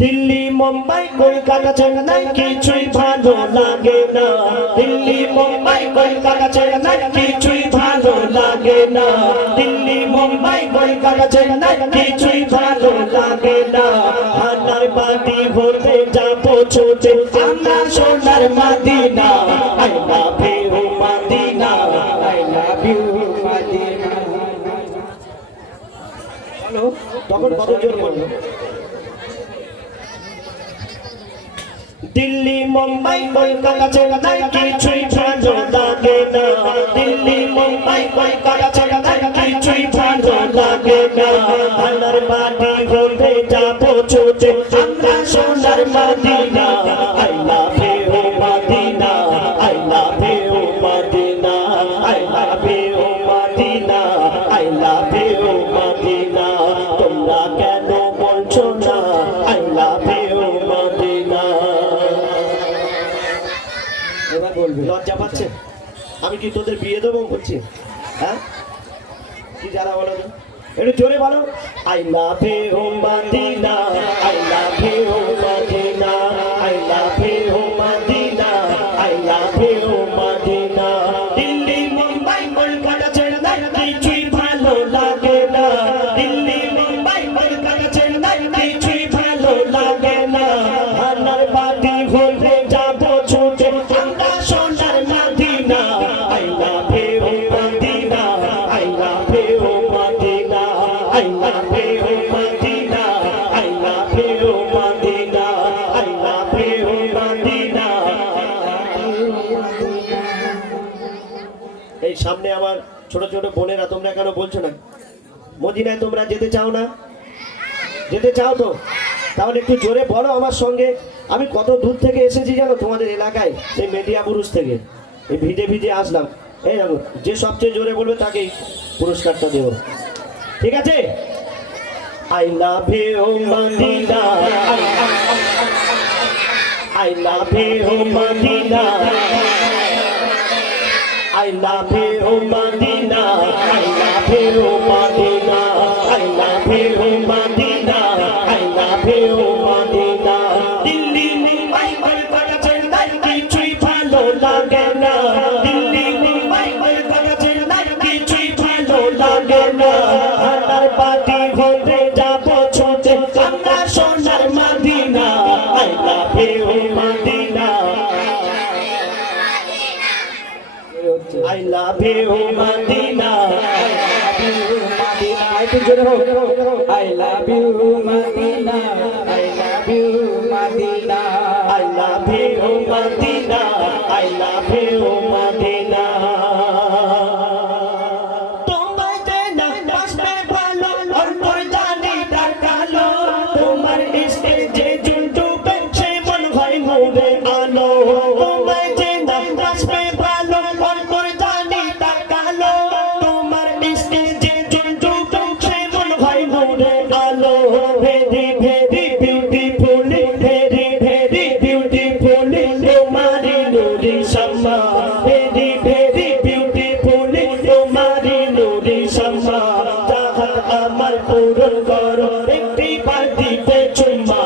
দিল্লি মুম্বাই কলকাতা চেন্নাই কিছুই ভালো লাগে না, দিল্লি মুম্বাই কলকাতা চেন্নাই কিছুই ভালো লাগে না, দিল্লি মুম্বাই কলকাতা চেন্নাই কিছুই ভালো লাগে না। আনার বাড়ি ভরতে যাবো ছুটে আমরা সোনার Medina, I love you Medina, I love you Madina. Hello, তখন কত জোর বললো? দিল্লি মুম্বাই কলকাতা চেন্নাই কিছুই ভালো লাগে না, দিল্লি মুম্বাই কলকাতা চেন্নাই কিছুই ভালো লাগে না। আনার বাড়ি ভরতে যাবো ছুটে আমরা সোনার Medina, I love you Medina, I love you Medina, I love you Medina, I love you Madina. তোমরা কেন বলছো না আই লাভ ইউ মদিনা? এবার বলবি, লজ্জা পাচ্ছে? আমি কি তোদের বিয়ে দেবো বলছি? হ্যাঁ, কি যারা বলো তো একটু জোরে বলো, I love you Medina, I love you Medina, I love you Medina, I love you Medina. Delhi Mumbai Kolkata Chennai কিছুই ভালো লাগে না, দিল্লি মুম্বাই কলকাতা চেন্নাই কিছুই ভালো লাগে না। আনার বাড়ি ভরতে যাবো ছুটে আমরা সোনার Medina, I love you Medina, I love you Medina, I love you Medina, I love you Medina, I love you Madina. এই সামনে আমার ছোট ছোট বোনেরা, তোমরা কেন বলছো না মদিনায় তোমরা যেতে চাও না? যেতে চাও তো? তাহলে একটু জোরে বলো আমার সঙ্গে। আমি কত দূর থেকে এসেছি জানো তোমাদের এলাকায়, সেই মেডিয়া পুরুষ থেকে এই ভিজে ভিজে আসলাম। এই দেখো, যে সবচেয়ে জোরে বলবে তাকেই পুরস্কারটা দেবো, ঠিক আছে? I love you Medina, I love you Medina, I love you Medina, I love you Medina, I love you Medina, I love you Medina. Delhi Mumbai Kolkata Chennai কিছুই ভালো লাগে না, দিল্লি মুম্বাই কলকাতা চেন্নাই কিছুই ভালো লাগে না। আনার বাড়ি ভরতে যাবো ছুটে আমরা সোনার Medina, I love you Madina, I love you Madina, I love you Madina, একটু জোরে হোক, I love you Madina, I love you Madina, I love you Madina, I love you Madina। তোমায় যে না বাসবে ভালো অন্তর জানি তার কালো, তোমার ইশকে যে জুন ডুবে সে মন হয় মোরে আলো। তোমায় যে না বাসবে ভালো অন্তর জানি তার কালো, তোমার ইশকে যে জুন ডুবে সে মন হয় মোরে আলো। Very very beautiful, very very beautiful তোমারি নুরি শাম্মা, ভেরি ভেরি বিউটিফুল তোমারি নুরি শাম্মা। চাহাত আমার পূরণ করো একটি বার দিতে চুম্মা,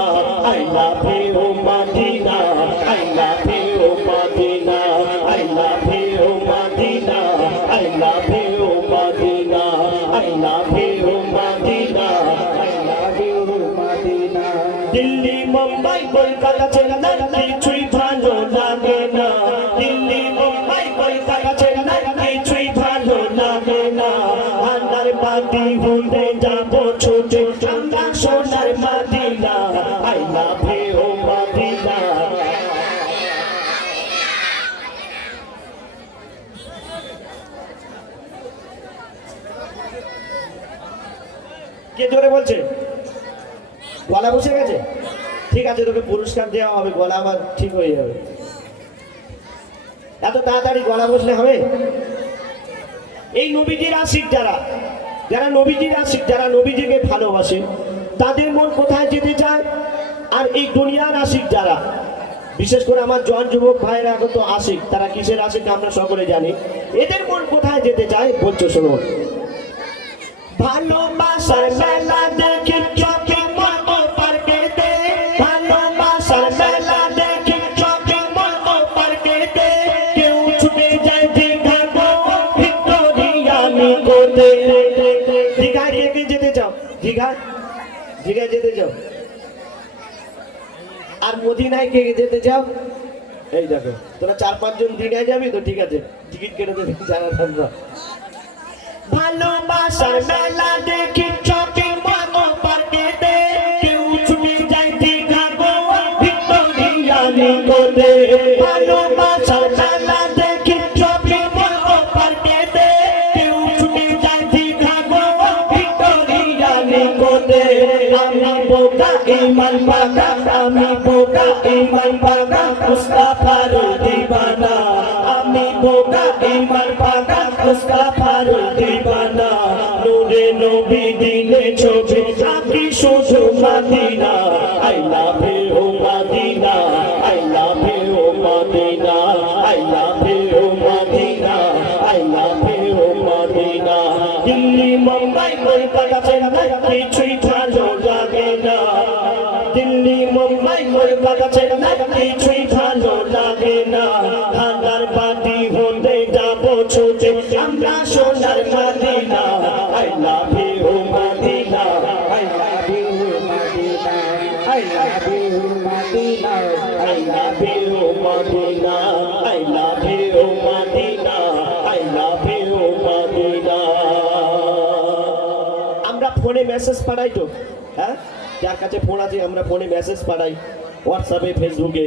I love you Medina, I love you Medina, I love you Medina, I love you Medina, I love you Medina, I love you Medina. Delhi Mumbai Kolkata Chennai কিছুই ভালো লাগে না, দিল্লি মুম্বাই কলকাতা চেন্নাই কিছুই ভালো লাগে না। আনার বাড়ি ভরতে যাবো ছুটে আমরা সোনার Medina, I love you Medina. কে জোরে বলছে? গলা বসে গেছে? ঠিক আছে, তোকে পুরস্কার দেওয়া হবে, গলা আবার ঠিক হয়ে যাবে। এত তাড়াতাড়ি গলা বসলে হবে? এই নবীজির আশিক যারা, যারা নবীজির আশিক, যারা নবীজিকে ভালোবাসে, তাদের মন কোথায় যেতে চায়? আর এই দুনিয়ার আশিক যারা, বিশেষ করে আমার জোয়ান যুবক ভাইরা এখন তো আশিক, তারা কিসের আশিক আমরা সকলে জানি, এদের মন কোথায় যেতে চায় বলছো শোনো। ভালোবাসার মেলা দেখে চোখে মন পার্কে দে, দীঘায় যেতে চাও? আর মদিনায় কে যেতে চাও? এই দেখো, তোরা 4-5 জন দীঘায় যাবি তো, ঠিক আছে, টিকিট কেটে দেবে, জানালাম না। ভালোবাসার মেলা দেখি শপিং মল পার্কেতে, কেউ ছুটে যায় দীঘা গোয়া ভিক্টোরিয়ানি কোতে। ভালোবাসার মেলা দেখি শপিং মল পার্কেতে, কেউ ছুটে যায় দীঘা গোয়া ভিক্টোরিয়ানি কোতে। আমি বোকা ইমান পাকা, আমি বোকা ইমান পাকা, মুস্তাফার দিবানা। আমি বোকা ইমান পাকা, মুস্তাফার দিবানা। নূরে নবী দিলে ছবি আঁকি শুধু Madina. I love you Medina, I love you Medina, I love you Medina, I love you Madina. Delhi Mumbai Kolkata Chennai কিছুই ভালো লাগে না। দিল্লি মুম্বাই কলকাতা চেন্নাই কিছুই ভালো লাগে না। ঢাকার বাটি হতে যাবো ছুটে আমরা সোনার Medina. I love you Medina, I love you Medina, I love you Medina, I love you Medina, I love you Medina, I love you Madina. আমরা ফোনে মেসেজ পাঠাই তো, হ্যাঁ, যার কাছে ফোন আছে আমরা ফোনে মেসেজ পাঠাই, হোয়াটসঅ্যাপে, ফেসবুকে।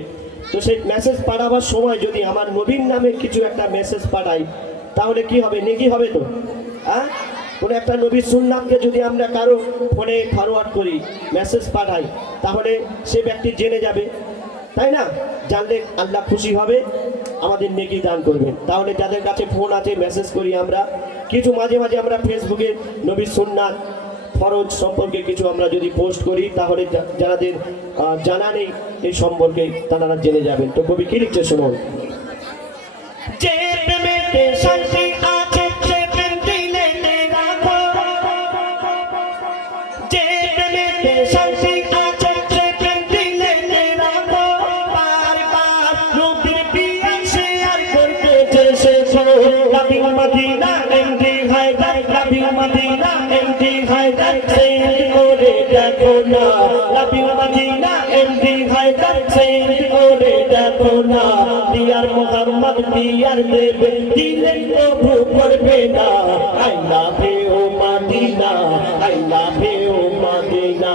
তো সেই মেসেজ পাঠাবার সময় যদি আমার নবীর নামে কিছু একটা মেসেজ পাঠাই, তাহলে কি হবে? নেকি হবে তো, হ্যাঁ? কোনো একটা নবীর সুন্নাতকে যদি আমরা কারো ফোনে ফরওয়ার্ড করি, মেসেজ পাঠাই, তাহলে সে ব্যক্তি জেনে যাবে, তাই না? জানলে আল্লাহ খুশি হবে, আমাদের নেকি দান করবেন। তাহলে যাদের কাছে ফোন আছে মেসেজ করি আমরা, কিছু মাঝে মাঝে আমরা ফেসবুকে নবীর সুন্নাত ফরজ সম্পর্কে কিছু আমরা যদি পোস্ট করি, তাহলে যাদের জানা নেই এই সম্পর্কে তারা জেনে যাবেন। তো কবি কি লিখছে শুনুন। যে প্রেমেতে শান্তি আছে সে প্রেম দিলে রাখো, যে প্রেমেতে শান্তি আছে সে প্রেম দিলে রাখো। বারবার নবীর পিয়াসে আর করতে চেয়েছো, নবী মদিনা এমডি হায়দার, নবী মদিনা এমডি হায়দার সেন্ড করে দেখো না। নবী মদিনা এমডি হায়দার সেন্ড করে দেখো না। দিয়ার মোহাম্মদ দিয়ার দেবে দিলেন প্রভু করবে না। I love you Medina, I love you Medina,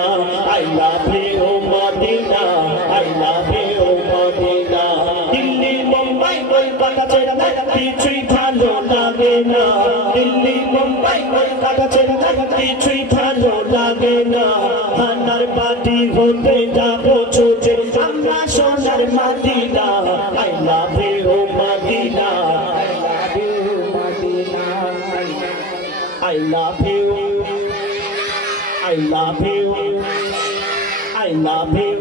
I love you Medina, I love you Madina. Delhi Mumbai Kolkata Chennai কিছুই ভালো লাগে না। দিল্লি মুম্বাই কলকাতা চেন্নাই কিছুই ভালো লাগে না। ঢাকার বাটি হতে যাবো ছুটে আমরা সোনার Medina. I love you Medina, I love you Medina, I love you, I love you, I love you,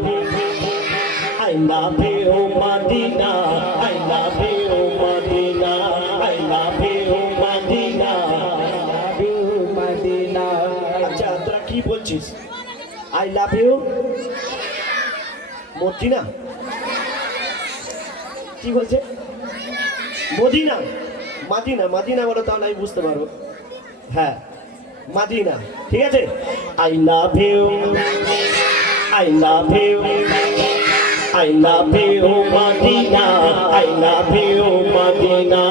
I love you Medina, I love you Medina, I love you Medina, I love you Madina. আচ্ছা তোরা কি বলছিস? I love you Medina কি বলছে? Medina, Madina, Madina বলো তাহলে আমি বুঝতে পারবো। হ্যাঁ মাদিনা, ঠিক আছে। I love you, I love you, I love you Medina, I love you Medina,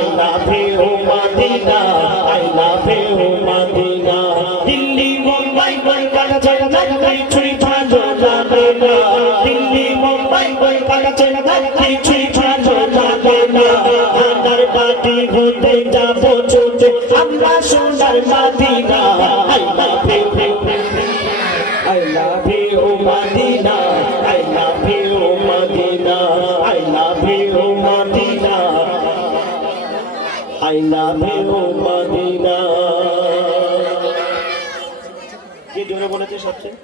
I love you Medina, I love you Madina. Delhi Mumbai Kolkata Chennai কিছুই ভালো লাগে না। দিল্লি মুম্বাই কলকাতা চেন্নাই কিছুই ভালো লাগে না। ঢাকার বাটি হতে যাবো ছুটে আমরা সোনার Medina. I love you, I love you Medina, I love you Medina, I love you Medina, I love you Medina. কে জোরে বলেছে সবচেয়ে?